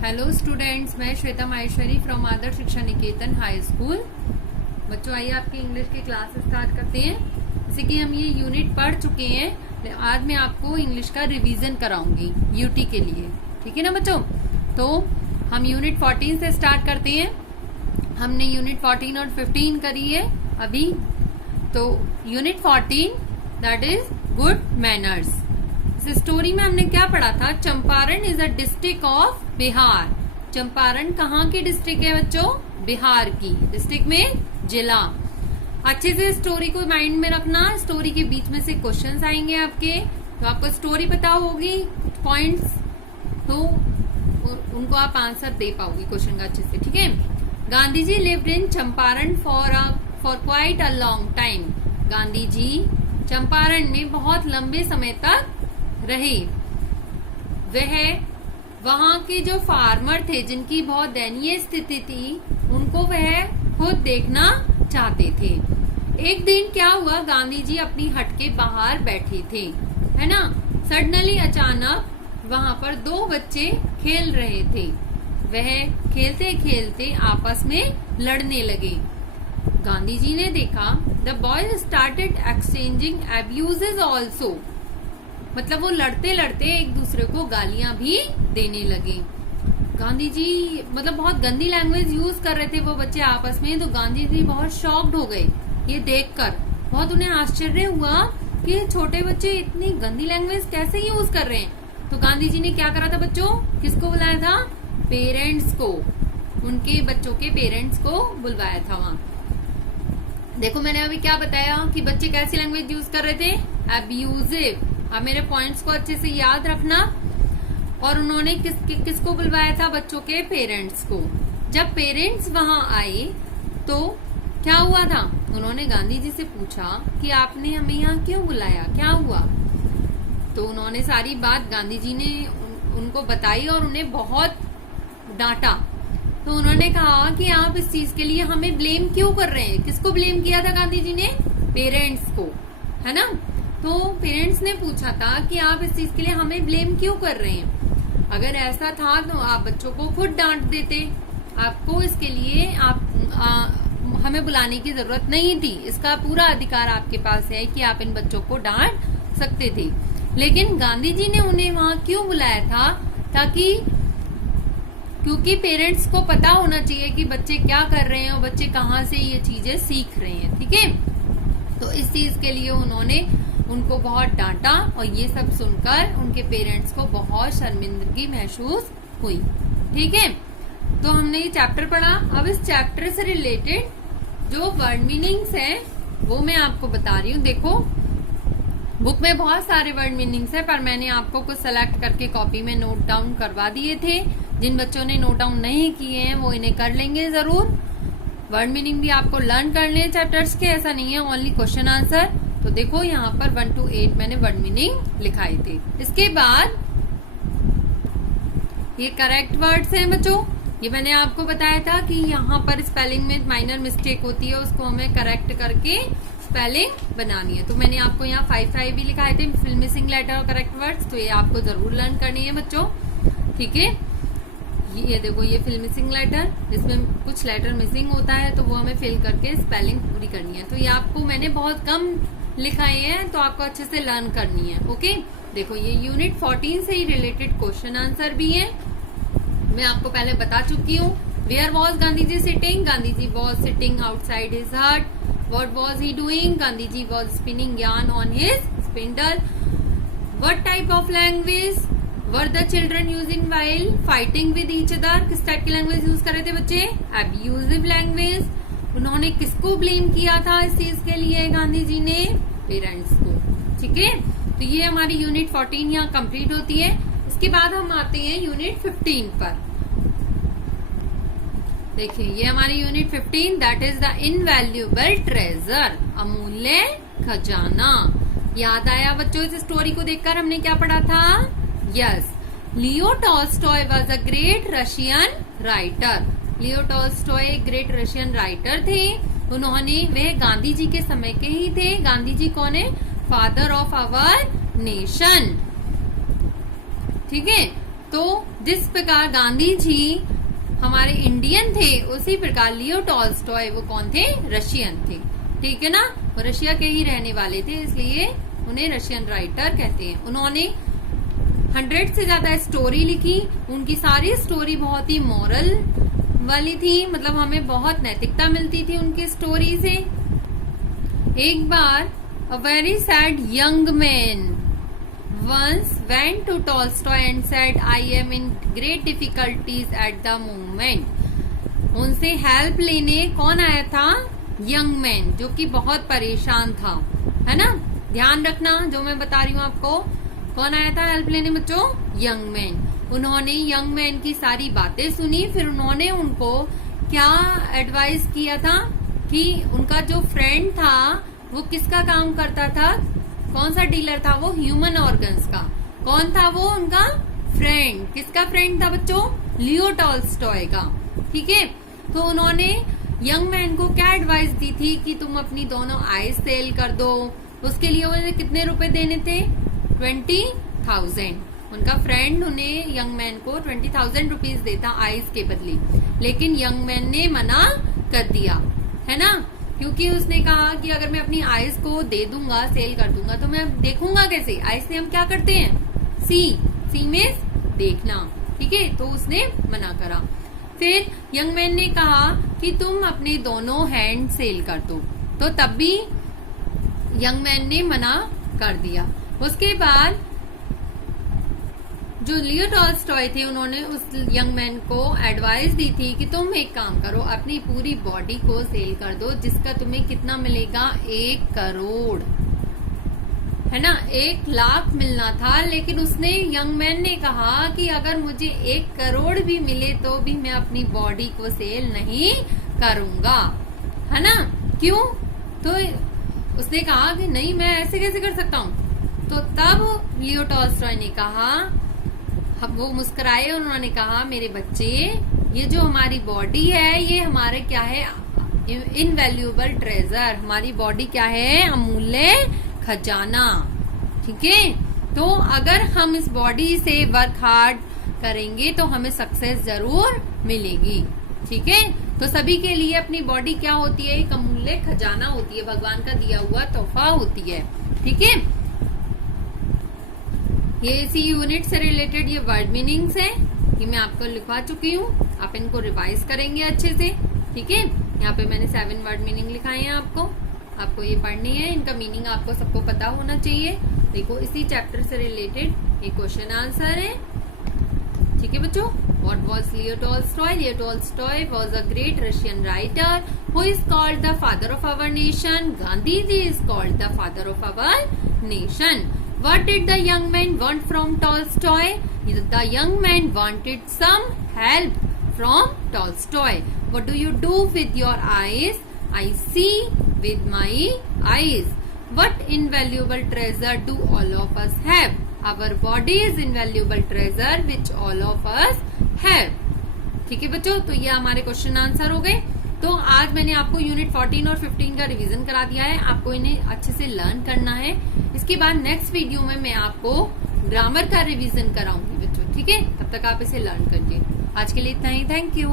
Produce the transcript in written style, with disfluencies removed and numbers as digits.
Hello students, मैं Shweta Maheshwari from आदर्श शिक्षा निकेतन high school. बच्चों आइए आपकी इंग्लिश की क्लास स्टार्ट करते हैं। जैसे कि हम ये यूनिट पढ़ चुके हैं, आज मैं आपको इंग्लिश का रिवीजन कराऊंगी यूटी के लिए। ठीक है ना बच्चों? तो हम यूनिट 14 से स्टार्ट करते हैं। हमने यूनिट 14 और 15 करी है अभी। तो unit 14 that is good manners. इस स्टोरी में हमने क्या पढ़ा था? Champaran is a district of Bihar. Champaran कहाँ की डिस्ट्रिक्ट है बच्चों? बिहार की डिस्ट्रिक्ट में जिला। अच्छे से स्टोरी को माइंड में रखना। स्टोरी के बीच में से क्वेश्चंस आएंगे आपके, तो आपको स्टोरी पता होगी, पॉइंट्स, तो उनको आप आंसर दे पाओगी क्वेश्चन का अच्छे से। ठीक है। Gandhi ji lived in Champaran for quite a long time. Gandhi ji Champaran में बहुत लंबे समय तक रहे। वह वहां के जो फार्मर थे, जिनकी बहुत दयनीय स्थिति थी, उनको वह खुद देखना चाहते थे। एक दिन क्या हुआ, गांधी जी अपनी हट के बाहर बैठे थे, है ना। सडनली अचानक वहां पर दो बच्चे खेल रहे थे। वह खेलते खेलते आपस में लड़ने लगे। गांधी जी ने देखा the boys started exchanging abuses also. मतलब वो लड़ते लड़ते एक दूसरे को गालियां भी देने लगे। गांधी जी मतलब बहुत गंदी लैंग्वेज यूज कर रहे थे वो बच्चे आपस में। तो गांधी जी बहुत शॉक्ड हो गए ये देखकर। बहुत उन्हें आश्चर्य हुआ कि छोटे बच्चे इतनी गंदी लैंग्वेज कैसे यूज कर रहे हैं। तो गांधी जी ने क्या करा था बच्चों? किसको बुलाया था? पेरेंट्स को। उनके बच्चों के पेरेंट्स को बुलवाया था वहां। देखो मैंने अभी क्या बताया कि बच्चे कैसी लैंग्वेज यूज कर रहे थे? अब्यूजिव। अब मेरे पॉइंट्स को अच्छे से याद रखना। और उन्होंने किसको बुलवाया था? बच्चों के पेरेंट्स को। जब पेरेंट्स वहां आए तो क्या हुआ था? उन्होंने गांधी जी से पूछा कि आपने हमें यहाँ क्यों बुलाया, क्या हुआ? तो उन्होंने सारी बात गांधी जी ने उनको बताई और उन्हें बहुत डांटा। तो उन्होंने कहा कि आप इस चीज के लिए हमें ब्लेम क्यों कर रहे हैं? किसको ब्लेम किया था गांधी जी ने? पेरेंट्स को, है ना। तो पेरेंट्स ने पूछा था कि आप इस चीज के लिए हमें ब्लेम क्यों कर रहे हैं? अगर ऐसा था तो आप बच्चों को खुद डांट देते। आपको इसके लिए हमें बुलाने की जरूरत नहीं थी। इसका पूरा अधिकार आपके पास है कि आप इन बच्चों को डांट सकते थे। लेकिन गांधी जी ने उन्हें वहां क्यों बुलाया था? ताकि क्योंकि पेरेंट्स को पता होना चाहिए कि बच्चे क्या कर रहे हैं और बच्चे कहाँ से ये चीजें सीख रहे हैं। ठीक है। तो इस चीज के लिए उन्होंने उनको बहुत डांटा और ये सब सुनकर उनके पेरेंट्स को बहुत शर्मिंदगी महसूस हुई। ठीक है। तो हमने ये चैप्टर पढ़ा। अब इस चैप्टर से रिलेटेड जो वर्ड मीनिंग्स हैं वो मैं आपको बता रही हूँ। देखो बुक में बहुत सारे वर्ड मीनिंग्स है, पर मैंने आपको कुछ सेलेक्ट करके कॉपी में नोट डाउन करवा दिए थे। जिन बच्चों ने नोट डाउन नहीं किए हैं वो इन्हें कर लेंगे जरूर। वर्ड मीनिंग भी आपको लर्न कर लें चैप्टर्स के, ऐसा नहीं है ओनली क्वेश्चन आंसर। तो देखो यहाँ पर 1 to 8 मैंने वर्ड मीनिंग लिखाए थे। इसके बाद ये करेक्ट वर्ड्स हैं बच्चों। ये मैंने आपको बताया था कि यहाँ पर स्पेलिंग में माइनर मिस्टेक होती है, उसको हमें करेक्ट करके स्पेलिंग बनानी है। तो मैंने आपको यहाँ 5 भी लिखाए थे, फिल मिसिंग लेटर और करेक्ट वर्ड्स। तो ये आपको जरूर लर्न करनी है बच्चों। ठीक है। ये देखो ये फिल मिसिंग लेटर, इसमें कुछ लेटर मिसिंग होता है तो वो हमें फिल करके स्पेलिंग पूरी करनी है। तो ये आपको मैंने बहुत कम लिखाए हैं, तो आपको अच्छे से लर्न करनी है। ओके। देखो ये यूनिट 14 से ही रिलेटेड क्वेश्चन आंसर भी है। मैं आपको पहले बता चुकी हूँ। Where was Gandhi ji sitting? Gandhi ji was sitting outside his hut. What was he doing? Gandhi ji was spinning yarn on his spindle. What type of language were the children using while fighting with each other? किस type की language use कर रहे थे बच्चे? Abusive language. उन्होंने किसको blame किया था इस चीज के लिए? गांधी जी ने पेरेंट्स को। ठीक है। तो ये हमारी यूनिट 14 यहाँ कंप्लीट होती है। इसके बाद हम आते हैं यूनिट 15 पर। देखिए ये हमारी unit 15 that is the invaluable treasure, अमूल्य खजाना। याद आया बच्चों इस स्टोरी को देखकर हमने क्या पढ़ा था? Yes, Leo Tolstoy was a great Russian writer. Leo Tolstoy एक ग्रेट रशियन राइटर थे। उन्होंने वह गांधी जी के समय के ही थे। गांधी जी कौन है? Father of our nation. ठीक है। तो जिस प्रकार गांधी जी हमारे इंडियन थे, उसी प्रकार लियो टॉल्स्टॉय वो कौन थे? रशियन थे। ठीक है ना, वो रशिया के ही रहने वाले थे, इसलिए उन्हें रशियन राइटर कहते हैं। उन्होंने 100 से ज्यादा स्टोरी लिखी। उनकी सारी स्टोरी बहुत ही मॉरल वाली थी, मतलब हमें बहुत नैतिकता मिलती थी उनकी स्टोरी से। एक बार a very sad young man once went to Tolstoy and said, I am in great difficulties at the moment. उनसे हेल्प लेने कौन आया था? यंग मैन, जो कि बहुत परेशान था, है ना। ध्यान रखना जो मैं बता रही हूँ आपको। कौन आया था हेल्प लेने बच्चों? Young man. उन्होंने यंग मैन की सारी बातें सुनी, फिर उन्होंने उनको क्या एडवाइस किया था कि उनका जो फ्रेंड था वो किसका काम करता था? कौन सा डीलर था वो? ह्यूमन ऑर्गन्स का। कौन था वो? उनका फ्रेंड। किसका फ्रेंड था बच्चों? लियो टॉल्स्टॉय का। ठीक है, तो उन्होंने यंग मैन को क्या एडवाइस दी थी कि तुम अपनी दोनों आईज सेल कर दो। उसके लिए उन्हें कितने रुपए देने थे? 20,000। उनका फ्रेंड उन्हें यंग मैन को 20,000 रुपीज देता आईज के बदले, लेकिन यंग मैन ने मना कर दिया, है ना, क्योंकि उसने कहा कि अगर मैं अपनी आईज को दे दूंगा, सेल कर दूंगा, तो मैं देखूंगा कैसे? आईज से हम क्या करते हैं? सी में देखना। ठीक है, तो उसने मना करा। फिर यंग मैन ने कहा कि तुम अपने दोनों हैंड सेल कर दो, तो तब भी यंग मैन ने मना कर दिया। उसके बाद जो लियो टॉल्स्टॉय थे, उन्होंने उस यंग मैन को एडवाइस दी थी कि तुम एक काम करो, अपनी पूरी बॉडी को सेल कर दो, जिसका तुम्हें कितना मिलेगा? 1 करोड़, है ना। 1 लाख मिलना था, लेकिन उसने यंग मैन ने कहा कि अगर मुझे 1 करोड़ भी मिले तो भी मैं अपनी बॉडी को सेल नहीं करूंगा, है ना। क्यों? तो उसने कहा कि नहीं, मैं ऐसे कैसे कर सकता हूँ। तो तब लियो टॉल्स्टॉय ने कहा, वो मुस्कुराए, उन्होंने कहा, मेरे बच्चे, ये जो हमारी बॉडी है, ये हमारे क्या है? Invaluable treasure. हमारी बॉडी क्या है? अमूल्य खजाना। ठीक है, तो अगर हम इस बॉडी से वर्क हार्ड करेंगे तो हमें सक्सेस जरूर मिलेगी। ठीक है, तो सभी के लिए अपनी बॉडी क्या होती है? एक अमूल्य खजाना होती है, भगवान का दिया हुआ तोहफा होती है। ठीक है, ये इसी यूनिट से रिलेटेड ये वर्ड मीनिंग्स है, ये मैं आपको लिखवा चुकी हूँ। आप इनको रिवाइज करेंगे अच्छे से। ठीक है, यहाँ पे मैंने 7 वर्ड मीनिंग लिखाए हैं आपको ये पढ़नी है। इनका मीनिंग आपको सबको पता होना चाहिए। देखो, इसी चैप्टर से रिलेटेड एक क्वेश्चन आंसर है। ठीक है बच्चों, What was Leo Tolstoy? Leo Tolstoy was a great Russian writer who is called the father of our nation. Gandhiji is called the father of our nation. What did the young man want from Tolstoy? The young man wanted some help from Tolstoy. What do you do with your eyes? I see with my eyes. What invaluable treasure do all of us have? Our body is invaluable treasure which all of us have. ठीक है बच्चों, तो ये हमारे question answer हो गए। तो आज मैंने आपको यूनिट 14 और 15 का रिवीजन करा दिया है। आपको इन्हें अच्छे से लर्न करना है। इसके बाद नेक्स्ट वीडियो में मैं आपको ग्रामर का रिवीजन कराऊंगी बच्चों। ठीक है, तब तक आप इसे लर्न करिए। आज के लिए इतना ही। Thank you.